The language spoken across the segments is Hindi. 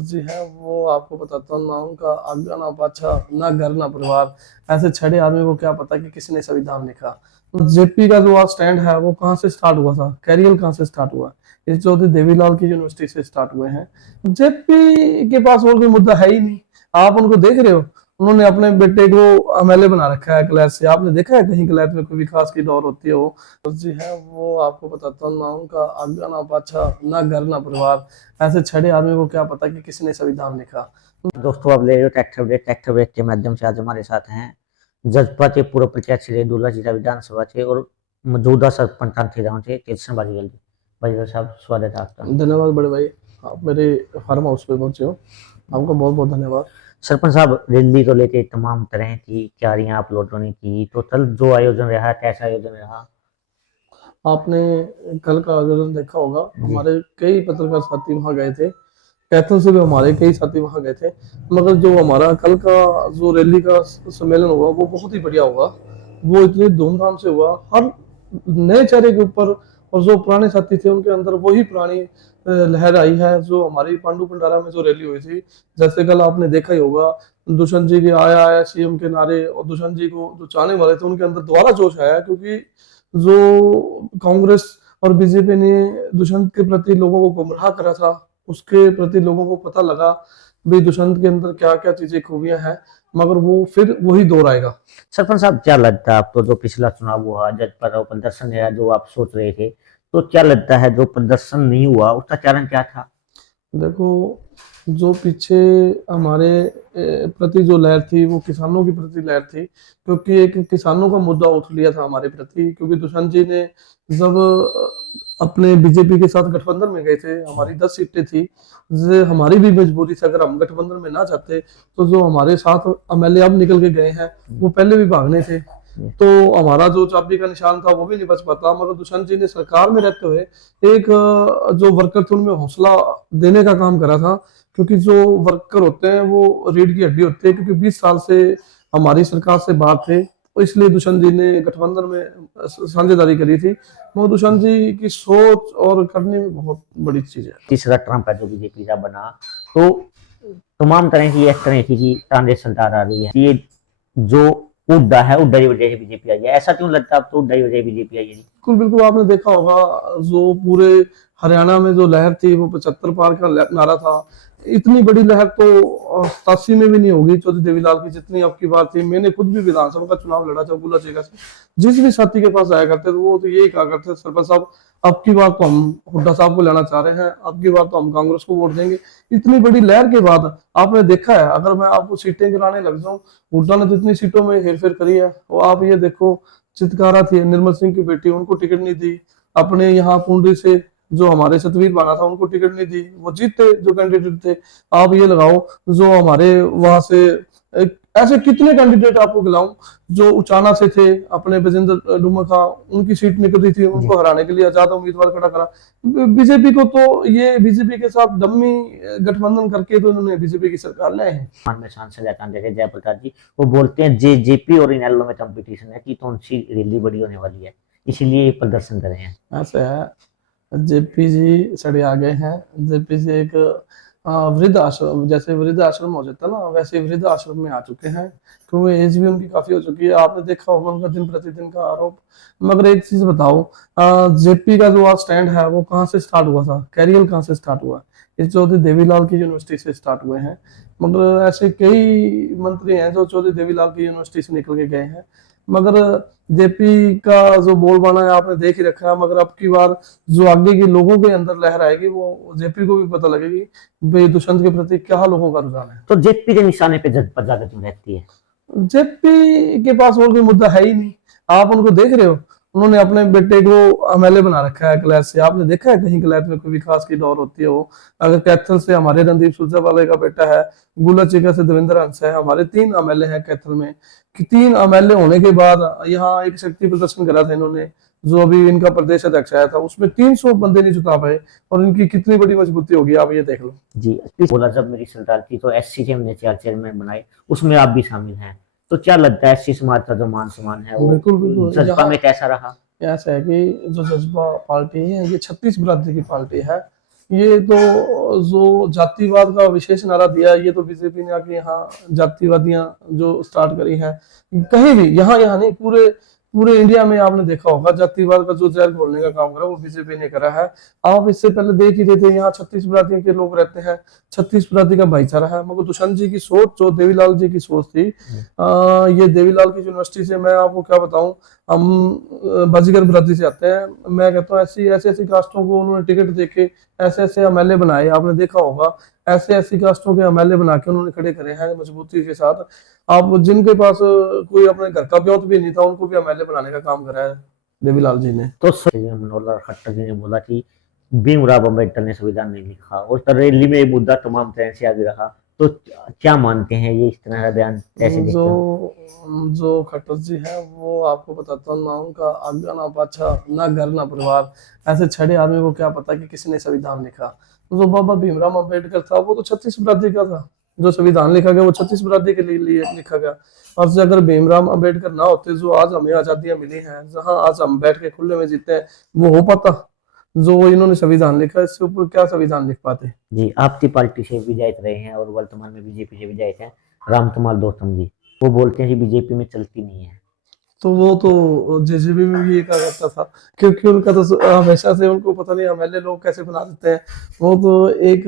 जी है वो आपको बताता हूँ ना, उनका आज्ञा ना पाछा, ना घर ना परिवार। ऐसे छड़े आदमी को क्या पता कि किसने संविधान लिखा। तो जेपी का जो आज स्टैंड है वो कहाँ से स्टार्ट हुआ था, कैरियर कहाँ से स्टार्ट हुआ, इस चौधरी देवीलाल की यूनिवर्सिटी से स्टार्ट हुए हैं। जेपी के पास और कोई मुद्दा है ही नहीं। आप उनको देख रहे हो, उन्होंने अपने बेटे को एमएलए बना रखा है क्लैट से। आपने देखा है कहीं क्लैट में कोई विकास की दौर होती है वो? तो जी है वो आपको बताता हूँ ना, उनका आज्ञा ना पाछा, ना घर ना परिवार। ऐसे छड़े आदमी को क्या पता कि किसने संविधान लिखा। दोस्तों अब ले रहे हो ट्रैक्टर ब्रेक के माध्यम से आज हमारे साथ हैं जजपा के पूर्व प्रत्याशी रहे दूल्हा जिला विधानसभा से और मौजूदा सरपंच थे गाँव से कृष्ण बाजीगर जी। बाजीगर साहब स्वागत है आपका। धन्यवाद बड़े भाई, आप मेरे फार्म हाउस पे पहुंचे हो, आपका बहुत बहुत धन्यवाद। सरपंच साहब रैली को लेके तमाम तरह की तैयारियां आप लोगों ने की, टोटल जो आयोजन रहा कैसा आयोजन रहा? आपने कल का आयोजन देखा होगा, जी हमारे कई पत्रकार साथी वहां गए थे, कैथल से भी हमारे कई साथी वहां गए थे। मगर जो हमारा कल का जो रैली का सम्मेलन हुआ वो बहुत ही बढ़िया हुआ। वो इतनी धूमधाम से हुआ, हर नए चेहरे के ऊपर, और जो पुराने साथी थे उनके अंदर वही पुरानी लहर आई है जो हमारी पांडु भंडारा में जो रैली हुई थी। जैसे कल आपने देखा ही होगा, दुष्यंत जी के आया आया सीएम के नारे, और दुष्यंत जी को जो चाहने वाले थे उनके अंदर दोबारा जोश आया, क्योंकि जो कांग्रेस और बीजेपी ने दुष्यंत के प्रति लोगों को गुमराह करा था, उसके प्रति लोगों को पता लगा भाई दुष्यंत के अंदर क्या क्या चीजें खूबियां हैं। मगर वो फिर वही दौर आएगा। सरपंच साहब क्या लगता है आपको, जो पिछला चुनाव हुआ जजपा का प्रदर्शन है जो आप सोच रहे थे, तो क्या लगता है जो प्रदर्शन नहीं हुआ उसका कारण क्या था? देखो, जो पीछे हमारे प्रति जो लहर थी वो किसानों की प्रति लहर थी, क्योंकि एक किसानों का मुद्दा उठ लिया था हमारे प्रति। क्योंकि दुष्यंत जी ने जब अपने बीजेपी के साथ गठबंधन में गए थे, हमारी 10 सीटें थी, हमारी भी मजबूरी थी, अगर हम गठबंधन में ना जाते तो जो हमारे साथ एमएलए अब निकल के गए हैं वो पहले भी भागने थे, तो हमारा जो चाबी का निशान था वो भी नहीं बच पाता। मगर दुष्यंत जी ने सरकार में रहते हुए एक जो वर्कर थे उनमें हौसला देने का काम करा था। क्योंकि जो वर्कर होते हैं वो रीढ़ की हड्डी होते हैं, क्योंकि 20 साल से हमारी सरकार से बाहर थे, तो इसलिए दुष्यंत जी ने गठबंधन में साझेदारी करी थी। वो दुष्यंत जी की सोच और करने में बहुत बड़ी चीज है। तीसरा टर्म का जो बीजेपी का बना, तो तमाम तरह की इस तरह की ट्रांजेक्शन आ रही है, ये जो उड्डा है उड्डा की वजह से बीजेपी आई है, ऐसा क्यों लगता है आपको उड्डा की वजह बीजेपी आई है? बिल्कुल बिल्कुल, आपने देखा होगा जो पूरे हरियाणा में जो लहर थी वो 75 पार का नारा था। इतनी बड़ी लहर तो 87 में भी नहीं होगी चौधरी देवीलाल की जितनी अब की बार थी। मैंने खुद भी विधानसभा का चुनाव लड़ा था गुला चेगा से, जिस भी साथी के पास आया करते थे वो तो यही कहा करते थे, सरपंच साहब अब की बार तो हम हुड्डा साहब को लेना चाह रहे हैं, अब की बार तो हम कांग्रेस को वोट देंगे। इतनी बड़ी लहर के बाद आपने देखा है, अगर मैं आपको सीटें गिराने लग जाऊं, हुड्डा ने तो इतनी सीटों में हेरफेर करी है। वो आप ये देखो, चितकारा थी निर्मल सिंह की बेटी, उनको टिकट नहीं दी। अपने यहाँ पुंडरी से जो हमारे सतवीर बाना था उनको टिकट नहीं दी, वो जीते जो कैंडिडेट थे। आप ये लगाओ, जो हमारे वहां से ऐसे कितने कैंडिडेट आपको गिलाऊं, जो उचाना से थे अपने बजेंद्र डुमका, उनकी सीट निकल रही थी, जी उनको हराने के लिए आजाद उम्मीदवार खड़ा करा। बीजेपी को तो ये बीजेपी के साथ डम्मी गठबंधन करके तो इन्होंने बीजेपी की सरकार लाए हैं। में सांसद जैसे जयप्रकाश जी, वो बोलते हैं जेजेपी और इनेलो में कंपटीशन है कि कौन सी रैली बड़ी होने वाली है, इसीलिए ये प्रदर्शन कर रहे हैं। ऐसे है, जेपी जी सड़े आ गए हैं। जेपी जी एक वृद्ध आश्रम, जैसे वृद्ध आश्रम हो जाता है ना, वैसे वृद्ध आश्रम में आ चुके हैं, क्योंकि एज भी उनकी काफी हो चुकी है। आपने देखा होगा उनका दिन प्रतिदिन का आरोप। मगर एक चीज बताओ, जेपी का जो आज स्टैंड है वो कहाँ से स्टार्ट हुआ था, कैरियर कहाँ से स्टार्ट हुआ? इस चौधरी देवीलाल की यूनिवर्सिटी से स्टार्ट हुए हैं। मगर ऐसे कई मंत्री हैं जो चौधरी देवीलाल की यूनिवर्सिटी से निकल के गए हैं। मगर जेपी का जो बोलबाला है आपने देख ही रखा है। मगर अब की बार जो आगे की लोगों के अंदर लहर आएगी वो जेपी को भी पता लगेगी भाई दुष्यंत के प्रति क्या लोगों का रुझान है। तो जेपी के निशाने पे जजपा ज्यादा क्यों रहती है? जेपी के पास और कोई मुद्दा है ही नहीं। आप उनको देख रहे हो, उन्होंने अपने बेटे को एमएलए बना रखा है क्लैट से। आपने देखा है कहीं क्लैट में कोई विकास की दौर होती है वो? अगर कैथल से हमारे रणदीप सुरजेवाला का बेटा है, गुलाचिका से देवेंद्र हंस है, हमारे 3 एमएलए हैं कैथल में। कि 3 एमएलए होने के बाद यहाँ एक शक्ति प्रदर्शन करा था इन्होंने, जो अभी इनका प्रदेश अध्यक्ष आया था, उसमें 300 बंदे नहीं जुटा पाए, और इनकी कितनी बड़ी मजबूती होगी आप ये देख लो। जी बोला जब मेरी सरकार थी तो एससी के हमने 4 चेयरमैन बनाए, उसमें आप भी शामिल हैं, तो क्या लगता है एससी समाज का जो मान सम्मान है वो बिल्कुल बिल्कुल, जजपा यहाँ में कैसा रहा? ऐसा है कि जो जज्बा पार्टी है ये 36 बिरादरी की पार्टी है। ये तो जो जातिवाद का विशेष नारा दिया है, ये तो बीजेपी ने आके यहाँ जातिवादियां जो स्टार्ट करी हैं, कहीं भी, यहाँ नहीं, पूरे पूरे इंडिया में आपने देखा होगा जातिवाद का जो जहर घोलने का काम करा वो बीजेपी ने करा है। आप इससे पहले देख ही रहे थे, यहाँ 36 जातियों के लोग रहते हैं, 36 जाति का भाईचारा है, मगर दुष्यंत जी की सोच, जो देवीलाल जी की सोच थी, ये देवीलाल की यूनिवर्सिटी से, मैं आपको क्या बताऊं, हम बाजीगर बरादरी से आते हैं, मैं कहता हूँ ऐसी कास्टों को उन्होंने टिकट देके ऐसे एमएलए बनाए, आपने देखा होगा, ऐसी कास्टों के एमएलए बना के उन्होंने खड़े करे हैं मजबूती के साथ। आप जिनके पास कोई अपने घर का ब्योत भी नहीं था, उनको भी एमएलए बनाने का काम करा है देवीलाल जी ने। तो मनोहर खट्टर जी ने बोला कि भीमराव अम्बेडकर ने संविधान नहीं लिखा, और रैली में ये मुद्दा तमाम तरह से आगे रहा। तो क्या मानते हैं, ये इस तरह का बयान कैसे देखते हैं? जो खट्टर जी है, वो आपको बताता हूँ, ना उनका आज्ञा ना पाछा, ना घर ना परिवार, ऐसे छड़े आदमी को क्या पता कि किसने संविधान लिखा। तो जो बाबा भीमराव अम्बेडकर था, वो तो 36 जाति का था, जो संविधान लिखा गया वो 36 जाति के लिए लिखा गया। और से अगर भीमराव अम्बेडकर ना होते, जो आज हमें आजादियां मिली हैं, जहां आज हम बैठ के खुले में जीते हैं, वो हो पाता? जो इन्होंने संविधान लिखा, इससे ऊपर क्या संविधान लिख पाते? जी, आपकी पार्टी से विधायक रहे हैं और वर्तमान में बीजेपी से विधायक हैं रामकुमार गौतम जी, वो बोलते हैं कि बीजेपी में चलती नहीं है। तो वो तो जेजेबी में भी ये कहा करता था, क्योंकि उनका तो हमेशा से, उनको पता नहीं एमएलए लोग कैसे बना देते हैं। वो तो एक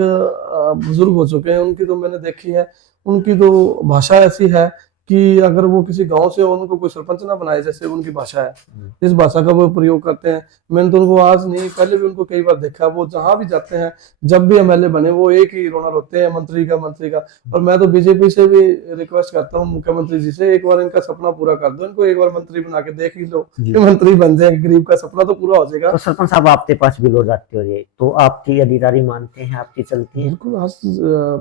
बुजुर्ग हो चुके हैं, उनकी तो मैंने देखी है, उनकी तो भाषा ऐसी है कि अगर वो किसी गांव से हो, उनको कोई सरपंच ना बनाए, जैसे उनकी भाषा है, इस भाषा का वो प्रयोग करते हैं। मैंने तो उनको आज नहीं, पहले भी उनको कई बार देखा, वो जहां भी जाते हैं, जब भी एमएलए बने, वो एक ही रोना रोते हैं, मंत्री का। और मैं तो बीजेपी से भी रिक्वेस्ट करता हूँ मुख्यमंत्री जी से, एक बार इनका सपना पूरा कर दो, इनको एक बार मंत्री बना के देख ही लो कि मंत्री बन जाए, गरीब का सपना तो पूरा हो जाएगा। तो सरपंच साहब, आपके पास भी लोग जाते हो, ये तो आपकी अधिकारी मानते हैं, आपकी चलती है? बिल्कुल, आज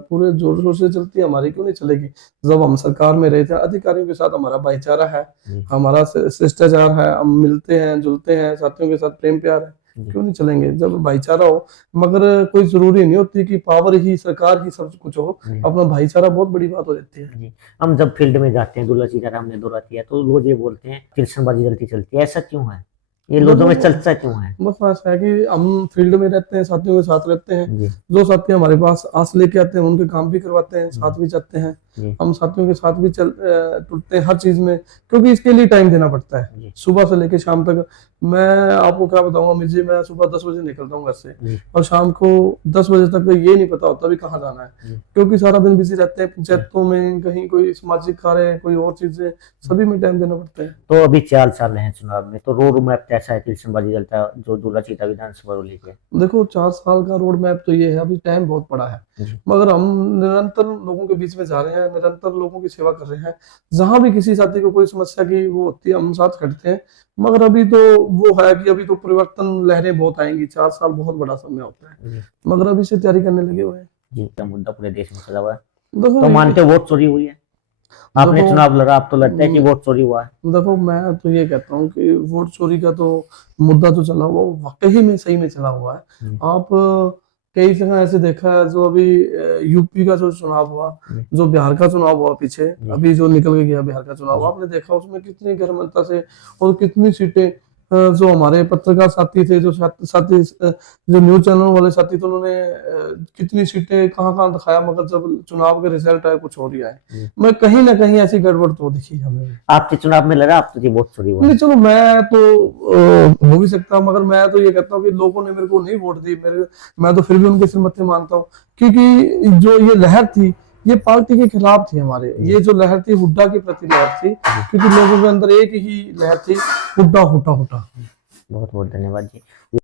पूरे जोर शोर से चलती है, हमारी क्यों नहीं चलेगी? जब हम सरकार में रहे थे, अधिकारियों के साथ हमारा भाईचारा है, हमारा शिष्टाचार है, हम मिलते हैं, जुलते हैं, साथियों के साथ प्रेम प्यार है, क्यों नहीं चलेंगे? जब भाईचारा हो, मगर कोई जरूरी नहीं होती कि पावर ही, सरकार ही सब कुछ हो, अपना भाईचारा बहुत बड़ी बात हो जाती है। हम जब फील्ड में जाते हैं, दुल्ला सीताराम ने दौरा किया, तो लोग ये बोलते हैं कृष्णबाजी जल्दी चलती है, ऐसा क्यों है? ये लोगों में चर्चा क्यों है? बस ऐसा है कि हम फील्ड में रहते हैं, साथियों के साथ रहते हैं, जो साथी हमारे पास आस लेके आते हैं, उनके काम भी करवाते हैं, साथ भी जाते हैं, हम साथियों के साथ भी टूटते हैं हर चीज में, क्योंकि इसके लिए टाइम देना पड़ता है, सुबह से लेके शाम तक। मैं आपको क्या बताऊंगा अमित जी, मैं सुबह 10 बजे निकलता हूँ घर से, और शाम को 10 बजे तक ये नहीं पता होता भी कहाँ जाना है, क्योंकि सारा दिन बिजी रहते हैं, पंचायतों में, कहीं कोई सामाजिक कार्य, कोई और चीजें, सभी में टाइम देना पड़ता है। तो अभी 4 साल है चुनाव में, तो रोड मैप कैसा है कृष्णबाजी जलता जो दूल्हा सीता विधानसभा को लेके? देखो, 4 साल का रोड मैप तो ये है, अभी टाइम बहुत पड़ा है, मगर हम निरंतर लोगों के बीच में जा रहे हैं, निरंतर लोगों की सेवा कर रहे हैं, जहां भी किसी साथी को कोई समस्या की वो होती है, हम साथ खड़ते हैं। मगर अभी तो वो है कि अभी तो परिवर्तन लहरें बहुत आएंगी, 4 साल बहुत बड़ा समय होता है, मगर अभी से तैयारी करने लगे हुए हैं। जी, का मुद्दा पूरे देश में चला हुआ है, देखो, तो मानते हो वोट चोरी हुई है? आपने चुनाव लड़ा, आप तो लगता है कि वोट चोरी हुआ है? देखो, मैं तो ये कहता हूँ कि वोट चोरी का तो मुद्दा जो चला हुआ, वो वाकई में सही में चला हुआ है। आप कई जगह ऐसे देखा है, जो अभी यूपी का जो चुनाव हुआ, जो बिहार का चुनाव हुआ पीछे, अभी जो निकल के गया बिहार का चुनाव, आपने देखा उसमें कितनी गर्मता से और कितनी सीटें, जो हमारे पत्रकार साथी थे, जो साथी, जो न्यूज चैनल वाले साथी थे, उन्होंने कितनी सीटें कहाँ दिखाया, मगर जब चुनाव के रिजल्ट आए कुछ और ही आए। मैं कहीं ना कहीं ऐसी गड़बड़ तो दिखी हमें। आपके चुनाव में लगा, आप तो वोट चोरी हुआ? नहीं, चलो, मैं तो हो भी सकता, मगर मैं तो ये कहता हूँ कि लोगों ने मेरे को नहीं वोट दी, मैं तो फिर भी उनके सिर मत्थे मानता हूँ, क्योंकि जो ये लहर थी, ये पार्टी के खिलाफ थी हमारे। ये जो लहर थी, हुड्डा के प्रति लहर थी, क्योंकि लोगों के अंदर एक ही लहर थी, हुड्डा हुड्डा हुड्डा। बहुत बहुत धन्यवाद जी।